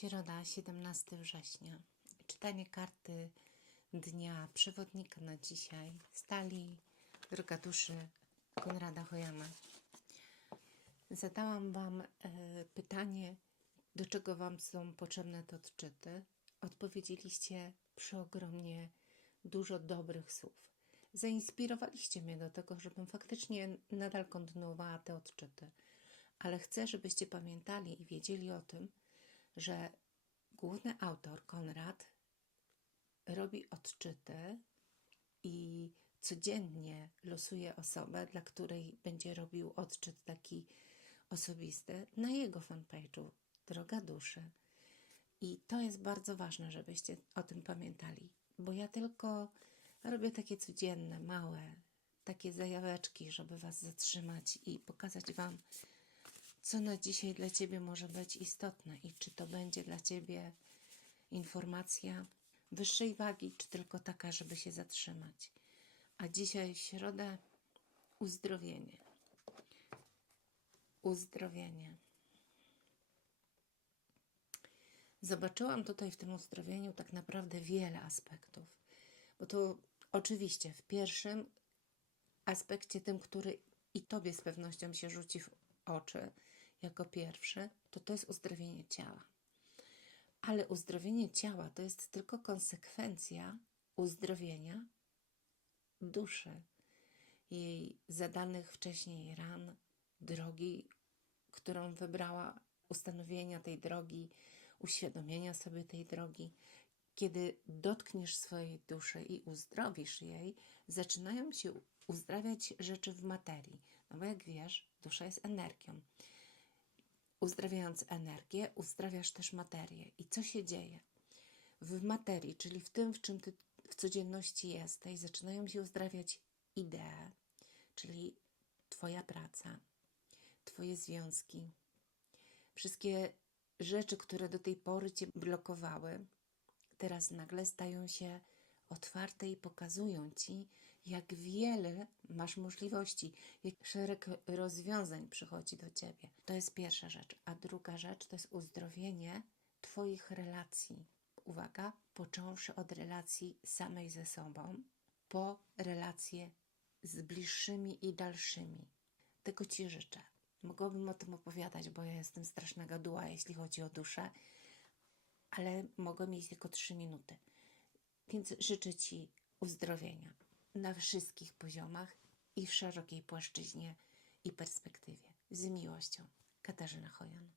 Środa, 17 września. Czytanie karty dnia przewodnika na dzisiaj. Stali Droga Duszy Konrada Hojana. Zadałam Wam e, pytanie, do czego Wam są potrzebne te odczyty. Odpowiedzieliście przeogromnie dużo dobrych słów. Zainspirowaliście mnie do tego, żebym faktycznie nadal kontynuowała te odczyty. Ale chcę, żebyście pamiętali i wiedzieli o tym, że główny autor, Konrad, robi odczyty i codziennie losuje osobę, dla której będzie robił odczyt taki osobisty na jego fanpage'u Droga Duszy. I to jest bardzo ważne, żebyście o tym pamiętali, bo ja tylko robię takie codzienne, małe, takie zajaweczki, żeby Was zatrzymać i pokazać Wam, co na dzisiaj dla Ciebie może być istotne i czy to będzie dla Ciebie informacja wyższej wagi, czy tylko taka, żeby się zatrzymać. A dzisiaj środa uzdrowienie. Uzdrowienie. Zobaczyłam tutaj w tym uzdrowieniu tak naprawdę wiele aspektów. Bo to oczywiście w pierwszym aspekcie, tym, który i Tobie z pewnością się rzuci w oczy jako pierwszy, to to jest uzdrowienie ciała. Ale uzdrowienie ciała to jest tylko konsekwencja uzdrowienia duszy, jej zadanych wcześniej ran, drogi, którą wybrała, ustanowienia tej drogi, uświadomienia sobie tej drogi. Kiedy dotkniesz swojej duszy i uzdrowisz jej, zaczynają się uzdrawiać rzeczy w materii. No bo jak wiesz, dusza jest energią. Uzdrawiając energię, uzdrawiasz też materię. I co się dzieje? W materii, czyli w tym, w czym ty w codzienności jesteś, zaczynają się uzdrawiać idee, czyli Twoja praca, Twoje związki, wszystkie rzeczy, które do tej pory Cię blokowały, teraz nagle stają się otwarte i pokazują Ci, jak wiele masz możliwości, jak szereg rozwiązań przychodzi do Ciebie. To jest pierwsza rzecz. A druga rzecz to jest uzdrowienie Twoich relacji. Uwaga, począwszy od relacji samej ze sobą, po relacje z bliższymi i dalszymi. Tego Ci życzę. Mogłabym o tym opowiadać, bo ja jestem straszna gaduła, jeśli chodzi o duszę, ale mogę mieć tylko trzy minuty. Więc życzę Ci uzdrowienia na wszystkich poziomach i w szerokiej płaszczyźnie i perspektywie. Z miłością, Katarzyna Hojan.